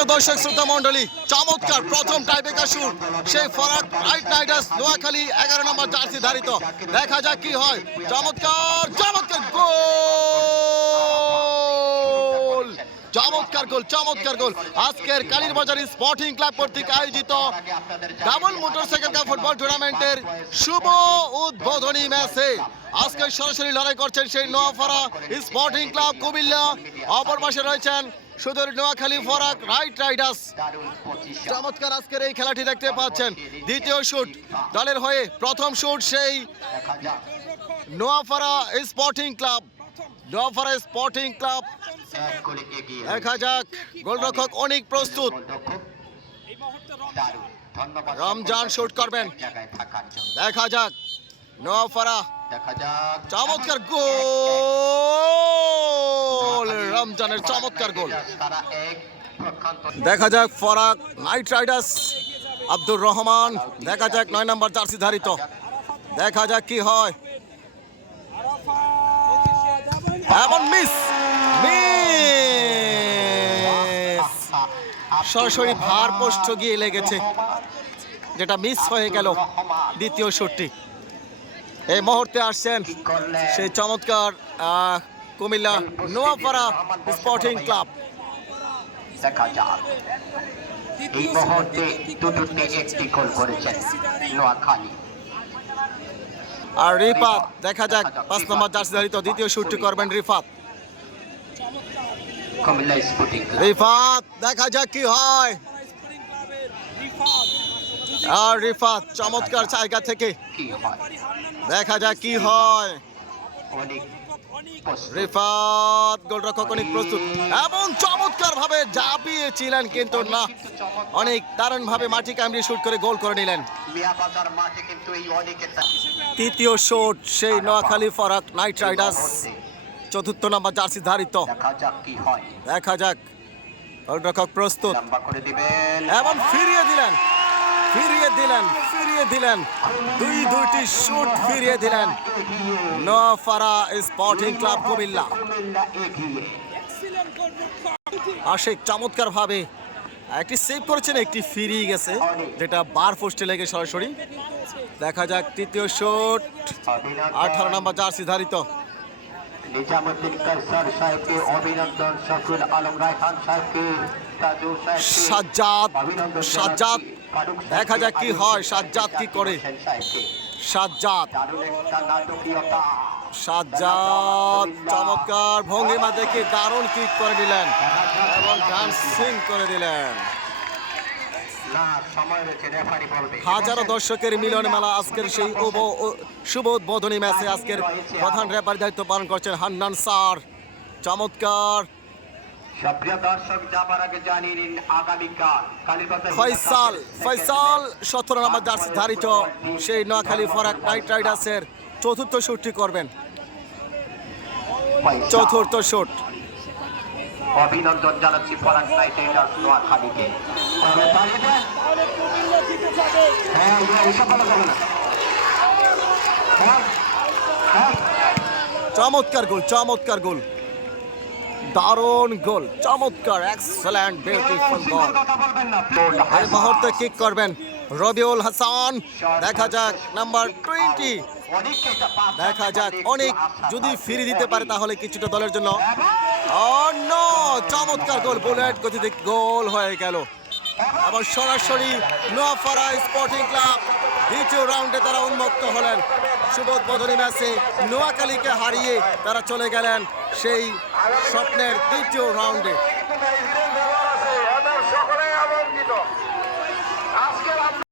সুপ্রিয় দর্শক শ্রোতা মন্ডলী, চমৎকার প্রথম টাইব্রেকার শুট সেই ফরাক রাইট রাইডার্স নোয়াখালী 11 নম্বর জার্সি ধারিত। দেখা যাক কি হয়। চমৎকার চমৎকার গোল, চমৎকার গোল, চমৎকার গোল। আজকের কালীর বাজার স্পোর্টিং ক্লাব কর্তৃক আয়োজিত ডাবল মোটরসাইকেল কাপ ফুটবল টুর্নামেন্টের শুভ উদ্বোধনী ম্যাচে আজকে সরাসরি লড়াই করছেন সেই নোয়াপাড়া স্পোর্টিং ক্লাব কুমিল্লা। অপর পাশে রয়েছেন সুদূর নোয়াখালী ফরাক রাইট রাইডার্স। চমৎকার আজকের এই খেলাটি দেখতে পাচ্ছেন। দ্বিতীয় শুট দলের হয়ে, প্রথম শুট সেই Noapara sporting club, Noapara sporting club. দেখা যাক, গোলরক্ষক অনেক প্রস্তুত, রমজান শুট করবেন। দেখা যাক নোয়াপাড়া, চমৎকার গোল, রমজানের চমৎকার গোল। দেখা যাক ফরাক নাইট রাইডার্স আব্দুর রহমান, দেখা যাক 9 নম্বর জার্সি ধারিত। দেখা যাক কি হয়। এমন মিস, সরাসরি ভার পোস্ট গিয়ে লেগেছে, যেটা মিস হয়ে গেল দ্বিতীয় শটটি। এই মুহূর্তে আসছেন সেই চমৎকার কুমিল্লা নোয়াপাড়া স্পোর্টিং ক্লাব। দেখা যাক, এই মুহূর্তে দুটোতে একটি গোল করেছেন নোয়াখালী। আর রিফাত, দেখা যাক 5 নম্বর জার্সি ধারিত দ্বিতীয় শুটটি করবেন রিফাত। কুমিল্লা স্পোর্টিং ক্লাব, রিফাত, দেখা যাক কি হয়। আর রিফাত চমৎকার জায়গা থেকে, কি হয় দেখা যাক কি হয়। অনেক রিফাত গোলরক্ষক অনেক প্রস্তুত এবং চমৎকার ভাবে ঝাঁপিয়েছিলেন, কিন্তু না, অনেক দারুণ ভাবে মাটি কামড়িয়ে শুট করে গোল করে নিলেন। মিয়াবাজার মাঠে কিন্তু এই অনেকের তৃতীয় শট সেই নোয়াখালী ফরাক নাইট রাইডার্স 4th নম্বর জার্সি ধারিত। দেখা যাক কি হয়। দেখা যাক, গোলরক্ষক প্রস্তুত লম্বা করে দিবেন এবং ফিরিয়ে দিলেন, ফিরিয়ে দিলেন, ফিরিয়ে দিলেন, দুইটি শুট ফিরিয়ে দিলেন নোয়াপাড়া স্পোর্টিং ক্লাব কুমিল্লা। কুমিল্লা এগিয়ে। আশিক চমৎকার ভাবে একটি সেভ করেছেন, একটি ফিরিয়ে গেছে, যেটা বার পোস্টে লেগে সরাসরি। দেখা যাক তৃতীয় শট 18 নম্বর জার্সি ধারিত। নিজামুদ্দিন কায়সার সাহেবকে অভিনন্দন, শফিউল আলম রায়হান সাহেবকে, তাজু সাহেবকে সাজ্জাদ, অভিনন্দন। সাজ্জাদ, দেখা যাক কি হয়। সাজ্জাদ কি করে, সাজ্জাদ, দারুণ একটা নাটকীয়তা। সাজ্জাদ চমৎকার ভঙ্গিমা দেখে দারুণ কিক করে দিলেন এবং ডান্সিং করে দিলেন। না, সময় রয়েছে, রেফারি বলবে। হাজারো দর্শকের মিলন মেলা আজকের সেই শুভ উদ্বোধনী ম্যাচে আজকের প্রধান রেফারি দায়িত্ব পালন করছেন হান্নান স্যার। চমৎকার সক্রিয় দর্শক যাবার আগে জানিয়ে নিন, আগামীকাল কালীবাজার ফয়সাল, ফয়সাল 17 নম্বর জার্সি ধারিত সেই নোয়াখালী ফরাক নাইট রাইডার্সের 4th শুটটি করবেন। 4th shoot. অভিনন্দন জানাচ্ছি ফরাক নাইট রাইডার্স নোয়াখালীকে। চমৎকার গোল, চমৎকার গোল, দারুণ গোল, চমৎকার, এক্সেলেন্ট, বিউটিফুল গোল। এই মুহূর্তে কিক করবেন রবিউল হাসান। দেখা যাক নাম্বার 20, দেখা যাক অনেক যদি ফিরে দিতে পারে তাহলে কিছুটা দলের জন্য। চমৎকার গোল, বুলেট গতিতে গোল হয়ে গেল এবং সরাসরি নোয়াপাড়া স্পোর্টিং ক্লাব দ্বিতীয় রাউন্ডে তারা উন্মুক্ত হলেন। শুভ উদ্বোধনী ম্যাচে নোয়াখালীকে হারিয়ে তারা চলে গেলেন সেই স্বপ্নের দ্বিতীয় রাউন্ডে।